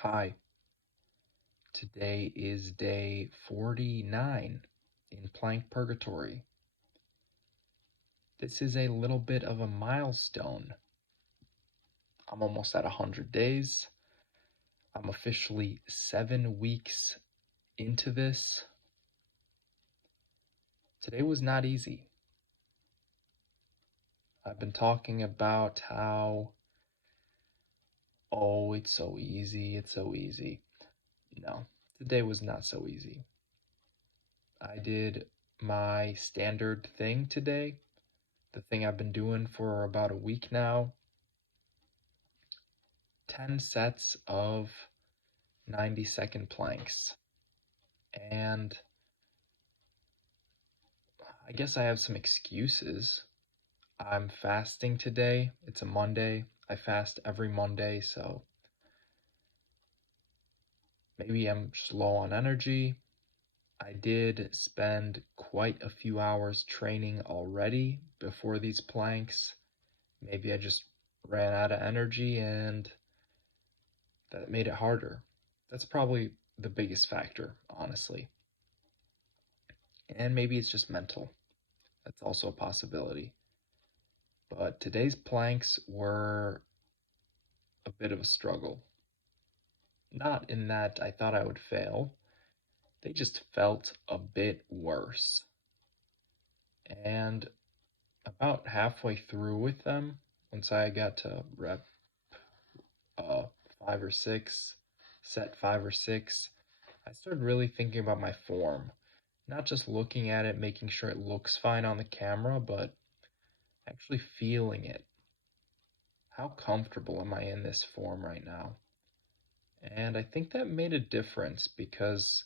Hi, today is day 49 in Plank Purgatory. This is a little bit of a milestone. I'm almost at 100 days. I'm officially 7 weeks into this. Today was not easy. I've been talking about how, oh, it's so easy, it's so easy. No, today was not so easy. I did my standard thing today, the thing I've been doing for about a week now. 10 sets of 90-second planks. And I guess I have some excuses. I'm fasting today. It's a Monday. I fast every Monday, so maybe I'm just low on energy. I did spend quite a few hours training already before these planks. Maybe I just ran out of energy and that made it harder. That's probably the biggest factor, honestly. And maybe it's just mental. That's also a possibility. But today's planks were a bit of a struggle. Not in that I thought I would fail, they just felt a bit worse. And about halfway through with them, once I got to rep uh, 5 or 6, set 5 or 6, I started really thinking about my form. Not just looking at it, making sure it looks fine on the camera, but actually feeling it. How comfortable am I in this form right now? And I think that made a difference because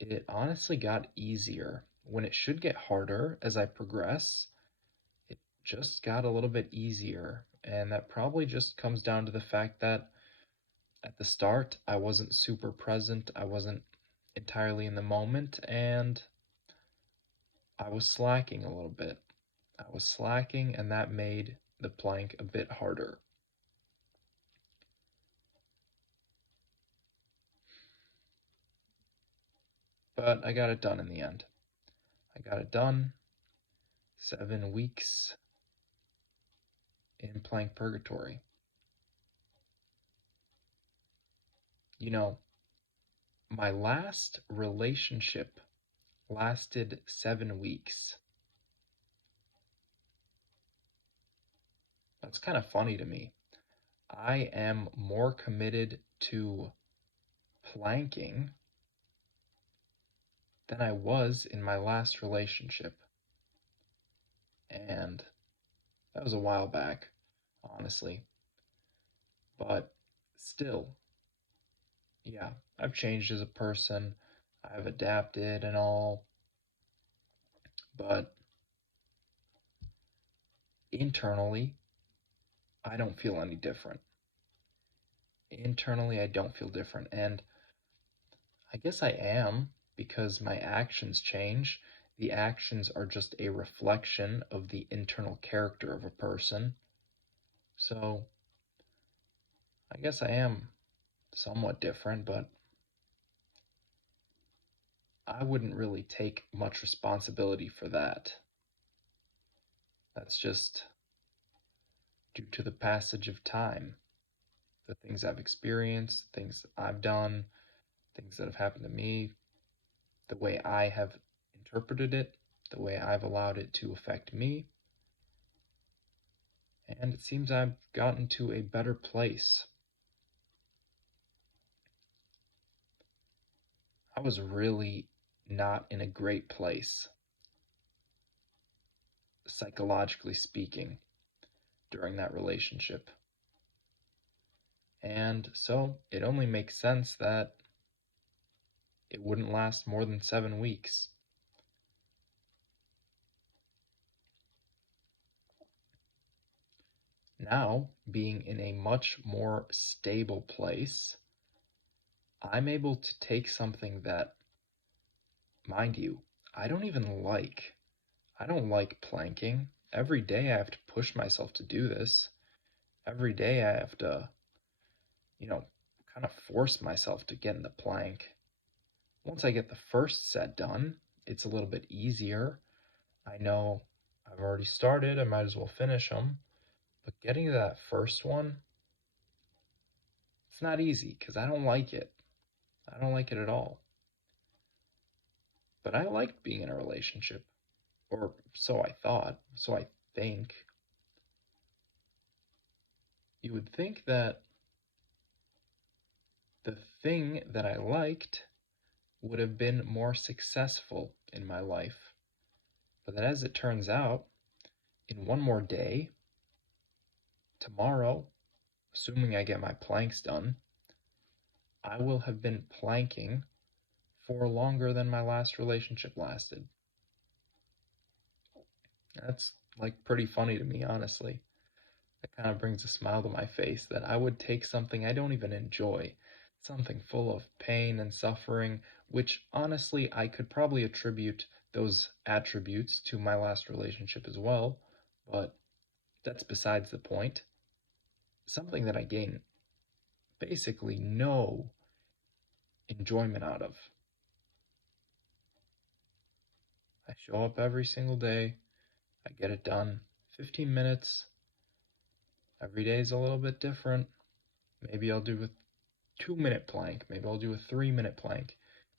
it honestly got easier when it should get harder as I progress. It just got a little bit easier. And that probably just comes down to the fact that at the start, I wasn't super present. I wasn't entirely in the moment, and I was slacking a little bit. I was slacking, and that made the plank a bit harder. But I got it done in the end. I got it done. 7 weeks in Plank Purgatory. You know, my last relationship lasted 7 weeks. That's kind of funny to me. I am more committed to planking than I was in my last relationship. And that was a while back, honestly. But still, yeah, I've changed as a person. I've adapted and all. But internally, I don't feel any different. Internally, I don't feel different. And I guess I am because my actions change. The actions are just a reflection of the internal character of a person. So I guess I am somewhat different, but I wouldn't really take much responsibility for that. That's just due to the passage of time, the things I've experienced, things I've done, things that have happened to me, the way I have interpreted it, the way I've allowed it to affect me. And it seems I've gotten to a better place. I was really not in a great place, psychologically speaking, during that relationship. And so it only makes sense that it wouldn't last more than 7 weeks. Now, being in a much more stable place, I'm able to take something that, mind you, I don't even like. I don't like planking. Every day I have to push myself to do this. Every day I have to, you know, kind of force myself to get in the plank. Once I get the first set done, it's a little bit easier. I know I've already started, I might as well finish them. But getting to that first one, it's not easy because I don't like it. I don't like it at all. But I liked being in a relationship, or so I thought, so I think. You would think that the thing that I liked would have been more successful in my life. But that as it turns out, in one more day, tomorrow, assuming I get my planks done, I will have been planking for longer than my last relationship lasted. That's like pretty funny to me, honestly. That kind of brings a smile to my face that I would take something I don't even enjoy, something full of pain and suffering, which honestly I could probably attribute those attributes to my last relationship as well, but that's besides the point. Something that I gain basically no enjoyment out of. I show up every single day, I get it done. 15 minutes. Every day is a little bit different. Maybe I'll do a 2 minute plank. Maybe I'll do a 3 minute plank.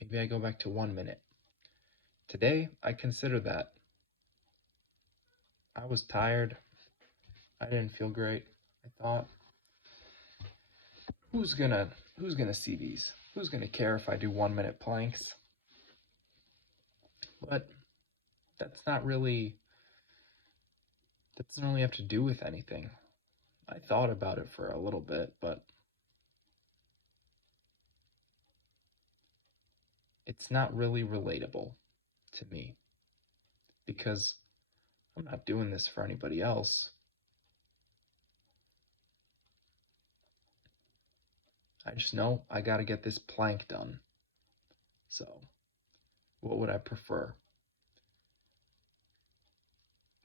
Maybe I go back to 1 minute. Today, I consider that. I was tired. I didn't feel great. I thought, who's gonna see these? Who's gonna care if I do 1 minute planks? But that's not really that doesn't really have to do with anything. I thought about it for a little bit, but it's not really relatable to me because I'm not doing this for anybody else. I just know I gotta get this plank done. So, what would I prefer?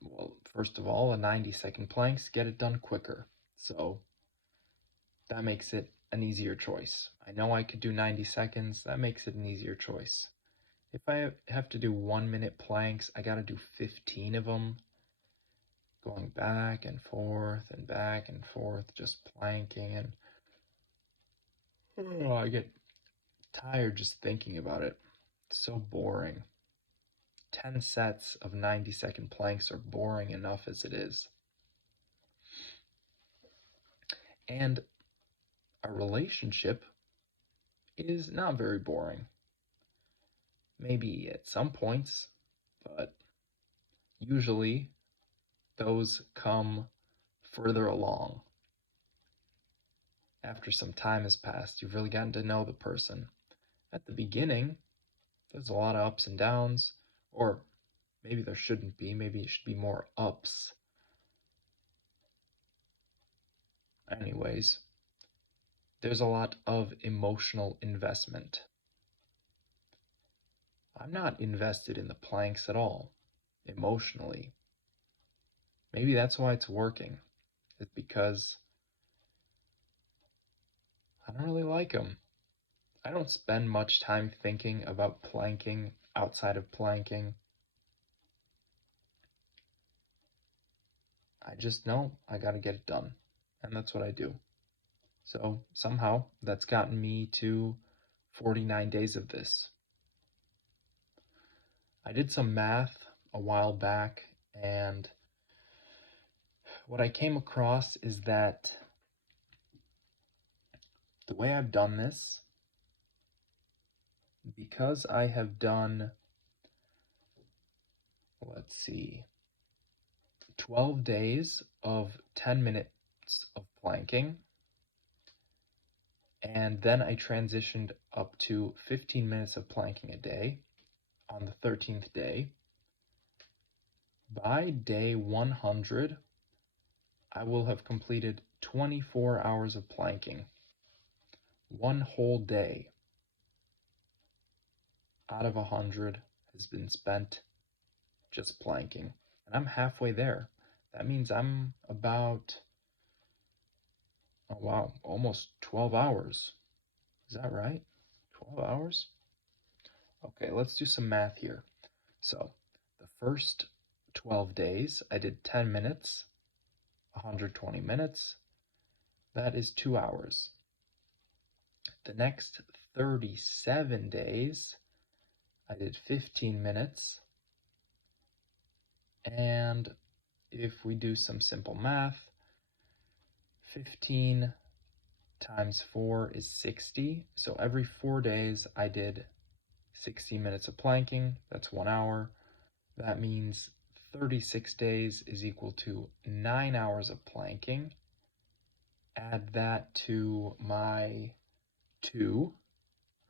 Well, first of all, a 90-second planks get it done quicker. So, that makes it an easier choice. I know I could do 90 seconds, that makes it an easier choice. If I have to do 1 minute planks, I gotta do 15 of them, going back and forth, just planking, and oh, I get tired just thinking about it. It's so boring. 10 sets of 90-second planks are boring enough as it is. And a relationship is not very boring. Maybe at some points, but usually those come further along. After some time has passed, you've really gotten to know the person. At the beginning, there's a lot of ups and downs, or maybe there shouldn't be, maybe it should be more ups. Anyways, there's a lot of emotional investment. I'm not invested in the planks at all, emotionally. Maybe that's why it's working. It's because I don't really like them. I don't spend much time thinking about planking outside of planking. I just know I gotta get it done, and that's what I do. So somehow that's gotten me to 49 days of this. I did some math a while back, and what I came across is that the way I've done this, because I have done, let's see, 12 days of 10 minutes of planking, and then I transitioned up to 15 minutes of planking a day on the 13th day. By day 100, I will have completed 24 hours of planking. One whole day out of 100 has been spent just planking. And I'm halfway there. That means I'm about, oh wow, almost 12 hours. Is that right? 12 hours? Okay, let's do some math here. So, the first 12 days, I did 10 minutes, 120 minutes. That is 2 hours. The next 37 days, I did 15 minutes. And if we do some simple math, 15 times 4 is 60. So every 4 days, I did 60 minutes of planking. That's 1 hour. That means 36 days is equal to 9 hours of planking. Add that to my 2,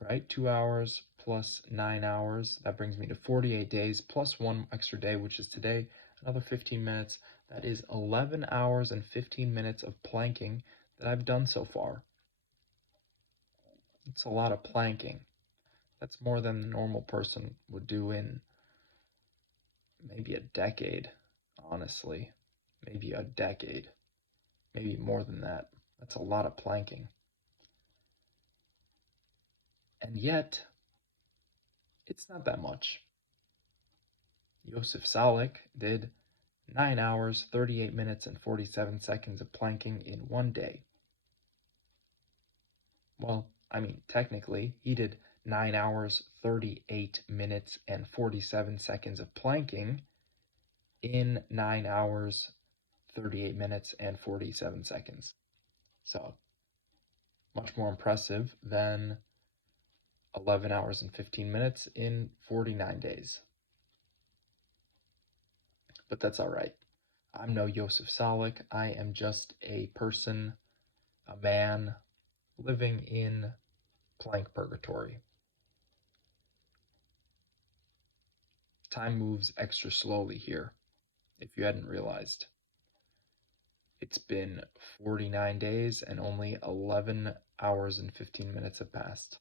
right? 2 hours plus 9 hours. That brings me to 48 days plus 1 extra day, which is today, another 15 minutes. That is 11 hours and 15 minutes of planking that I've done so far. It's a lot of planking. That's more than the normal person would do in maybe a decade, honestly. Maybe a decade. Maybe more than that. That's a lot of planking. And yet, it's not that much. Josef Salek did 9 hours, 38 minutes, and 47 seconds of planking in 1 day. Well, I mean, technically, he did 9 hours, 38 minutes, and 47 seconds of planking in 9 hours, 38 minutes, and 47 seconds. So, much more impressive than 11 hours and 15 minutes in 49 days. But that's all right. I'm no Josef Salek. I am just a person, a man, living in plank purgatory. Time moves extra slowly here, if you hadn't realized. It's been 49 days and only 11 hours and 15 minutes have passed.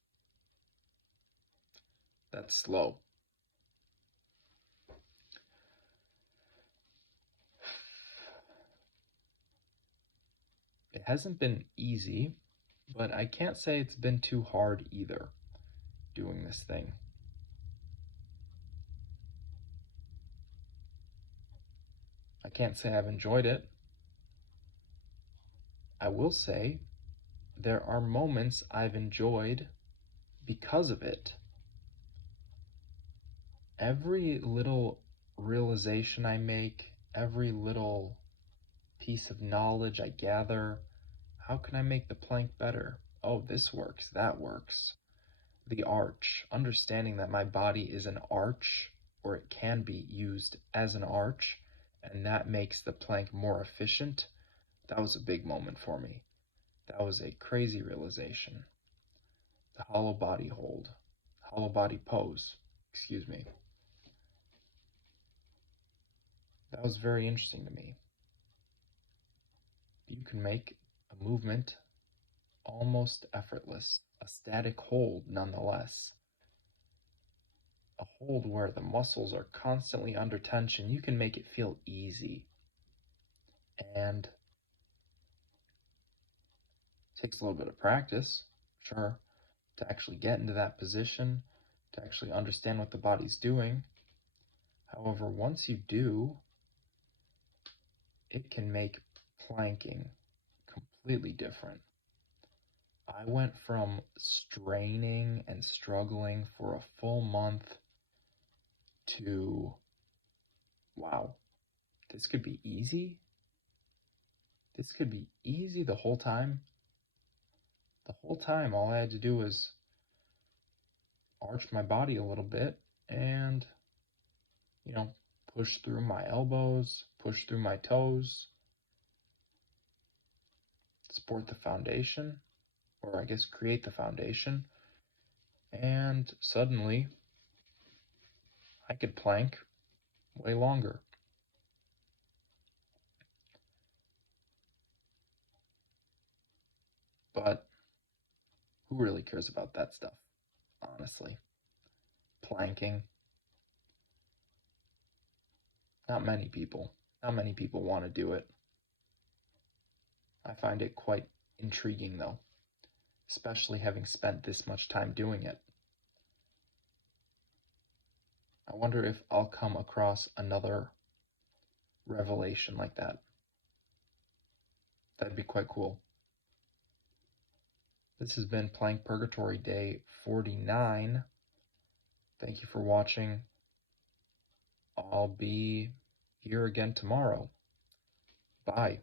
That's slow. It hasn't been easy, but I can't say it's been too hard either, doing this thing. I can't say I've enjoyed it. I will say there are moments I've enjoyed because of it. Every little realization I make, every little piece of knowledge I gather, how can I make the plank better? Oh, this works, that works. The arch, understanding that my body is an arch, or it can be used as an arch, and that makes the plank more efficient. That was a big moment for me. That was a crazy realization. The hollow body hold, hollow body pose, excuse me. That was very interesting to me. You can make a movement almost effortless, a static hold nonetheless. A hold where the muscles are constantly under tension. You can make it feel easy. And it takes a little bit of practice, sure, to actually get into that position, to actually understand what the body's doing. However, once you do, it can make planking completely different. I went from straining and struggling for a full month to, wow, this could be easy. This could be easy the whole time. The whole time, all I had to do was arch my body a little bit and, you know, push through my elbows, push through my toes, support the foundation, or I guess create the foundation. And suddenly, I could plank way longer. But who really cares about that stuff, honestly? Planking. Not many people. Not many people want to do it. I find it quite intriguing though. especially having spent this much time doing it. I wonder if I'll come across another revelation like that. That'd be quite cool. This has been Playing Purgatory Day 49. Thank you for watching. I'll be here again tomorrow. Bye.